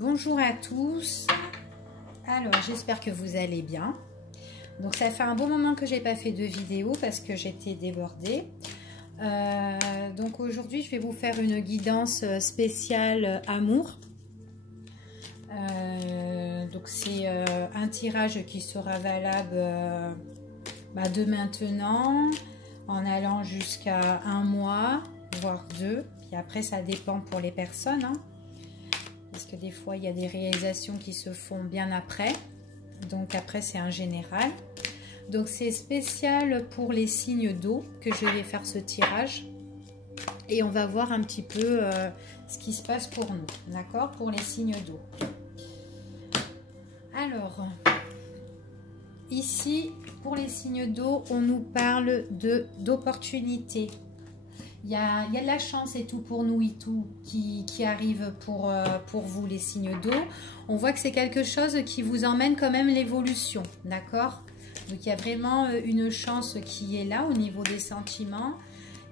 Bonjour à tous, alors j'espère que vous allez bien. Donc ça fait un bon moment que j'ai pas fait de vidéo parce que j'étais débordée. Donc aujourd'hui je vais vous faire une guidance spéciale amour. Donc c'est un tirage qui sera valable de maintenant en allant jusqu'à un mois, voire 2. Puis après ça dépend pour les personnes, hein. Parce que des fois, il y a des réalisations qui se font bien après. Donc après, c'est un général. Donc c'est spécial pour les signes d'eau que je vais faire ce tirage. Et on va voir un petit peu ce qui se passe pour nous. D'accord? Pour les signes d'eau. Alors, ici, pour les signes d'eau, on nous parle d'opportunités. Il y a de la chance et tout pour nous et tout qui arrive pour vous les signes d'eau. On voit que c'est quelque chose qui vous emmène quand même l'évolution, d'accord? Donc il y a vraiment une chance qui est là au niveau des sentiments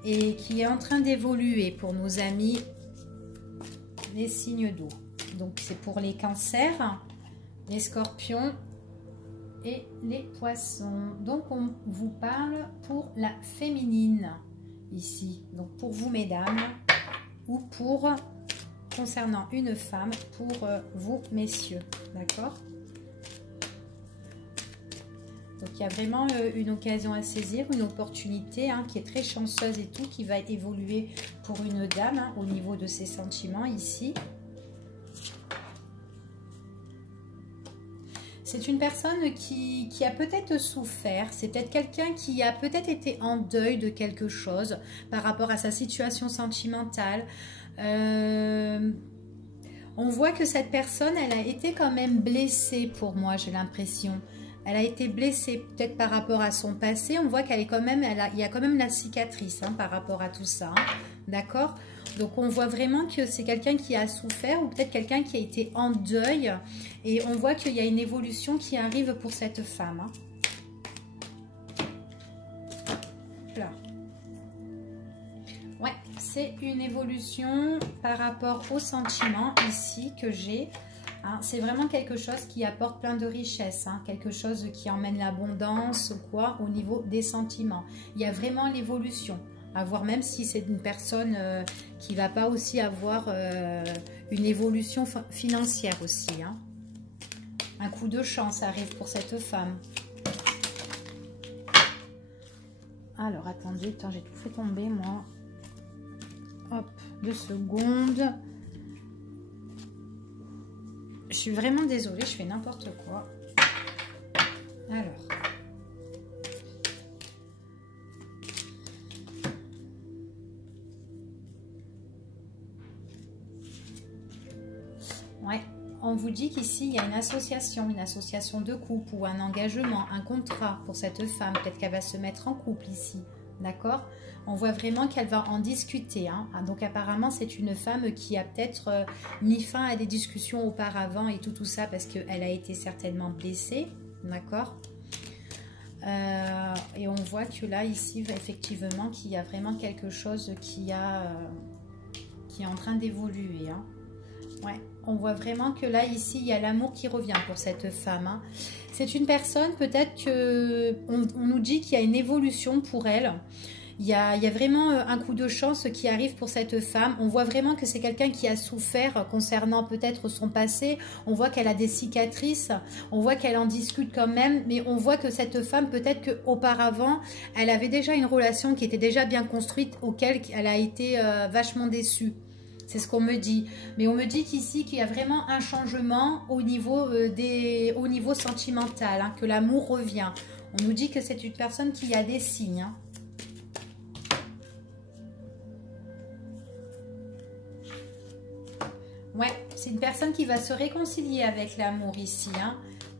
et qui est en train d'évoluer pour nos amis les signes d'eau. Donc c'est pour les cancers, les scorpions et les poissons. Donc on vous parle pour la féminine. Ici, donc pour vous mesdames ou pour concernant une femme pour vous messieurs, d'accord? Donc il y a vraiment une occasion à saisir, une opportunité qui est très chanceuse et tout, qui va évoluer pour une dame au niveau de ses sentiments ici. C'est une personne qui a peut-être souffert, c'est peut-être quelqu'un qui a peut-être été en deuil de quelque chose par rapport à sa situation sentimentale. On voit que cette personne, elle a été quand même blessée pour moi, j'ai l'impression. Elle a été blessée peut-être par rapport à son passé. On voit qu'elle est quand même, il y a quand même la cicatrice par rapport à tout ça, d'accord? Donc on voit vraiment que c'est quelqu'un qui a souffert ou peut-être quelqu'un qui a été en deuil. Et on voit qu'il y a une évolution qui arrive pour cette femme. Là. Ouais, c'est une évolution par rapport aux sentiments ici que j'ai. C'est vraiment quelque chose qui apporte plein de richesses, quelque chose qui emmène l'abondance quoi, au niveau des sentiments. Il y a vraiment l'évolution. À voir même si c'est une personne qui ne va pas aussi avoir une évolution financière aussi. Un coup de chance arrive pour cette femme. Alors, attendez, j'ai tout fait tomber, moi. Hop, 2 secondes. Je suis vraiment désolée, je fais n'importe quoi. Alors. Ouais, on vous dit qu'ici, il y a une association de couple ou un engagement, un contrat pour cette femme. Peut-être qu'elle va se mettre en couple ici, d'accord? On voit vraiment qu'elle va en discuter. Donc apparemment, c'est une femme qui a peut-être mis fin à des discussions auparavant et tout ça parce qu'elle a été certainement blessée, d'accord? Et on voit que là, ici, effectivement, qu'il y a vraiment quelque chose qui est en train d'évoluer. Ouais, on voit vraiment que là, ici, il y a l'amour qui revient pour cette femme. C'est une personne, peut-être que on nous dit qu'il y a une évolution pour elle. Il y a vraiment un coup de chance qui arrive pour cette femme. On voit vraiment que c'est quelqu'un qui a souffert concernant peut-être son passé. On voit qu'elle a des cicatrices. On voit qu'elle en discute quand même. Mais on voit que cette femme, peut-être qu'auparavant, elle avait déjà une relation qui était déjà bien construite, auquel elle a été vachement déçue. C'est ce qu'on me dit. Mais on me dit qu'ici, qu'il y a vraiment un changement au niveau, au niveau sentimental, que l'amour revient. On nous dit que c'est une personne qui a des signes. Ouais, c'est une personne qui va se réconcilier avec l'amour ici.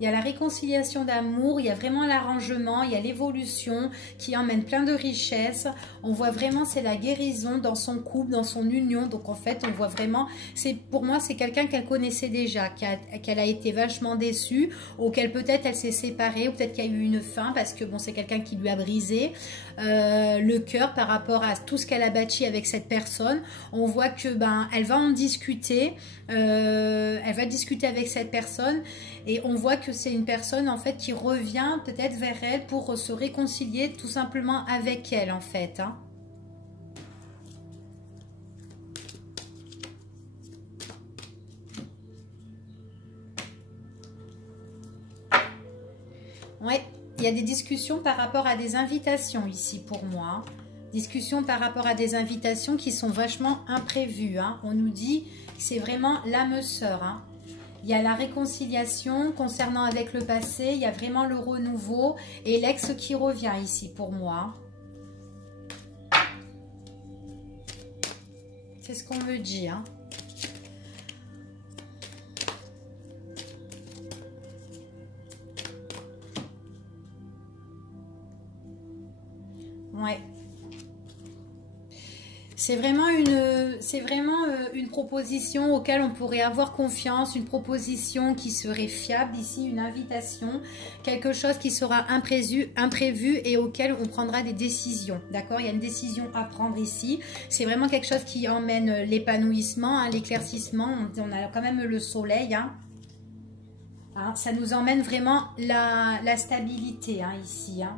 Il y a la réconciliation d'amour, il y a vraiment l'arrangement, il y a l'évolution qui emmène plein de richesses. On voit vraiment, c'est la guérison dans son couple, dans son union. Donc en fait, on voit vraiment, pour moi, c'est quelqu'un qu'elle connaissait déjà, qu'elle a été vachement déçue, auquel peut-être elle s'est séparée, ou peut-être qu'il y a eu une fin, parce que bon, c'est quelqu'un qui lui a brisé le cœur par rapport à tout ce qu'elle a bâti avec cette personne. On voit que elle va en discuter, elle va discuter avec cette personne, et on voit que c'est une personne en fait qui revient peut-être vers elle pour se réconcilier tout simplement avec elle en fait. Hein. Ouais, il y a des discussions par rapport à des invitations ici pour moi. Discussions par rapport à des invitations qui sont vachement imprévues. Hein. On nous dit que c'est vraiment l'âme sœur. Hein. Il y a la réconciliation concernant avec le passé. Il y a vraiment le renouveau et l'ex qui revient ici pour moi. C'est ce qu'on me dit. Hein. Ouais. C'est vraiment une proposition auquel on pourrait avoir confiance, une proposition qui serait fiable ici, une invitation, quelque chose qui sera imprévu et auquel on prendra des décisions. D'accord? Il y a une décision à prendre ici. C'est vraiment quelque chose qui emmène l'épanouissement, hein, l'éclaircissement. On a quand même le soleil. Hein. Hein, ça nous emmène vraiment la stabilité hein, ici. Hein.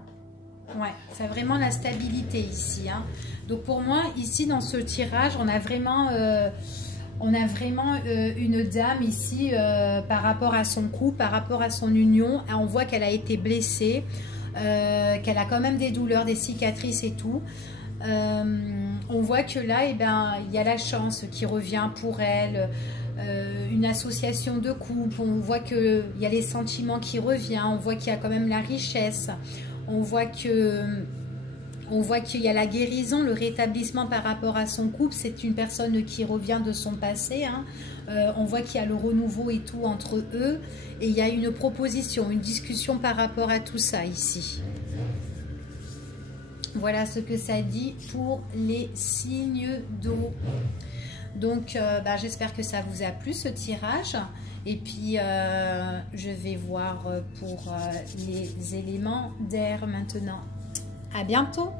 Ouais, c'est vraiment la stabilité ici. Hein. Donc pour moi, ici dans ce tirage, on a vraiment une dame ici par rapport à son couple, par rapport à son union. On voit qu'elle a été blessée, qu'elle a quand même des douleurs, des cicatrices et tout. On voit que là, eh ben, il y a la chance qui revient pour elle. Une association de couple. On voit qu'il y a les sentiments qui reviennent. On voit qu'il y a quand même la richesse. On voit qu'il y a la guérison, le rétablissement par rapport à son couple. C'est une personne qui revient de son passé. Hein. On voit qu'il y a le renouveau et tout entre eux. Et il y a une proposition, une discussion par rapport à tout ça ici. Voilà ce que ça dit pour les signes d'eau. Donc, j'espère que ça vous a plu ce tirage. Et puis, je vais voir pour les éléments d'air maintenant. À bientôt!